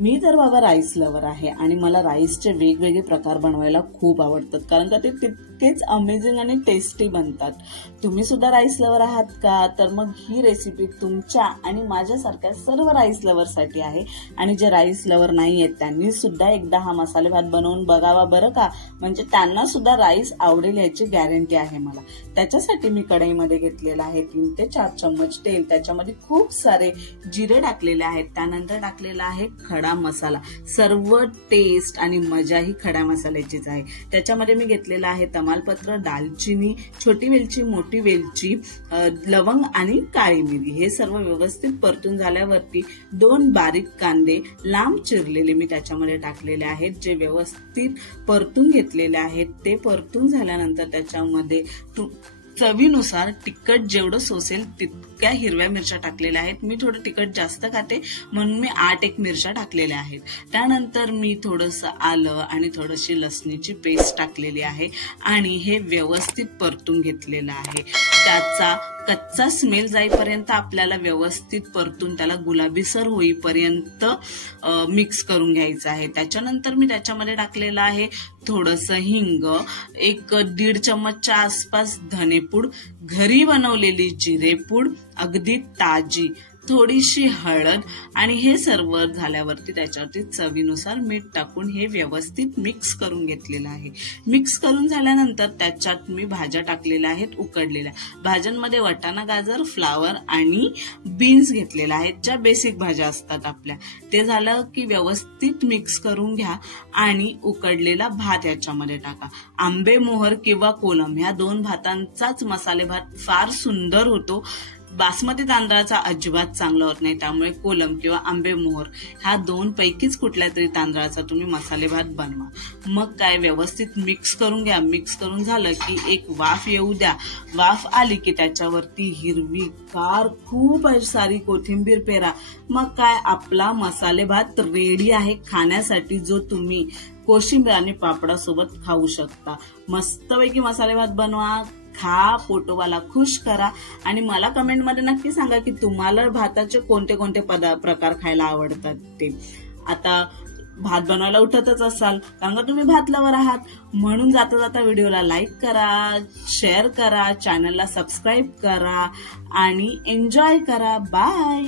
मी तर बाबा rice lover आहे आणि मला राईसचे वेगवेगळे प्रकार बनवायला खूप आवडतात, कारण का ते तितकेच अमेझिंग आणि टेस्टी बनतात। तुम्ही सुद्धा राईस लवर आहात का? तर मग ही रेसिपी तुमच्या आणि माझ्यासारख्या सर्व राईस लवरसाठी आहे। आणि जे राईस लवर नाही आहेत त्यांनी सुद्धा एकदा हा मसाले भात बनवून बघावा बरं का, म्हणजे त्यांना सुद्धा राईस आवडेल याची गॅरंटी आहे मला। त्याच्यासाठी मी कढईमध्ये घेतलेला आहे 3 ते 4 चम्मच तेल, त्याच्यामध्ये खूप सारे जिरे टाकलेले आहेत, त्यानंतर टाकलेला आहे खडा मसाला। सर्व टेस्ट आणि मजा ही खडा मसाल्याचीच आहे। त्याच्यामध्ये मी घेतलेला आहे तमालपत्र, दालचिनी, छोटी वेलची, मोठी वेलची, लवंग आणि काळी मिरी। हे सर्व व्यवस्थित परतून झाल्यावरती 2 बारीक कांदे लांब चिरलेले मी त्याच्यामध्ये टाकलेले आहेत, जे व्यवस्थित परतून घेतलेले आहेत। ते परतून झाल्यानंतर त्याच्यामध्ये चवीनुसार तिखट जेवढं सोसेल तितक्या हिरव्या मिरच्या टाकलेल्या आहेत। मी थोडं तिखट जास्त खाते म्हणून मी 8 मिरच्या टाकलेल्या आहेत। त्यानंतर मी थोडंसं आलं आणि थोडीशी लसणीची पेस्ट टाकलेली आहे आणि हे व्यवस्थित परतून घेतलेलं आहे। त्याचा कच्चा स्मेल जाईपर्यंत आपल्याला व्यवस्थित परतून त्याला गुलाबीसर होईपर्यंत मिक्स करून घ्यायचं आहे। त्याच्यानंतर मी त्याच्यामध्ये टाकलेलं आहे थोडंसं हिंग, 1-1.5 चम्मचच्या आसपास धनेपूड, घरी बनवलेली जिरेपूड अगदी ताजी, थोडीशी हळद आणि हे सर्व झाल्यावरती त्याच्यावरती चवीनुसार मीठ टाकून हे व्यवस्थित मिक्स करून घेतलेलं आहे। मिक्स करून झाल्यानंतर त्याच्यात मी भाज्या टाकलेल्या आहेत उकडलेल्या। भाज्यांमध्ये वाटाणा, गाजर, फ्लावर आणि बीन्स घेतलेल्या आहेत, ज्या बेसिक भाज्या असतात आपल्या। ते झालं की व्यवस्थित मिक्स करून घ्या आणि उकडलेला भात याच्यामध्ये टाका। आंबे मोहर किंवा कोलम ह्या 2 भातांचाच मसाले भात फार सुंदर होतो। बासमती तांदळाचा अजिबात चांगला होत नाही, त्यामुळे कोलम किंवा आंबे मोहर ह्या 2 पैकीच कुठल्या तरी तांदळाचा तुम्ही मसाले भात बनवा। मग काय व्यवस्थित मिक्स करून घ्या। मिक्स करून झालं की एक वाफ येऊ द्या। वाफ आली की त्याच्यावरती हिरवीगार खूप सारी कोथिंबीर पेरा। मग काय आपला मसाले भात रेडी आहे खाण्यासाठी, जो तुम्ही कोशिंबीर आणि पापडासोबत खाऊ शकता। मस्तपैकी मसाले भात बनवा, खा, पोटोबाला खुश करा आणि मला कमेंटमध्ये नक्की सांगा की तुम्हाला भाताचे कोणते कोणते प्रकार खायला आवडतात ते। आता भात बनवायला उठतच असाल कारण का तुम्ही भात लवर आहात, म्हणून जाता जाता व्हिडिओला लाईक करा, शेअर करा, चॅनलला सबस्क्राईब करा आणि एन्जॉय करा। बाय।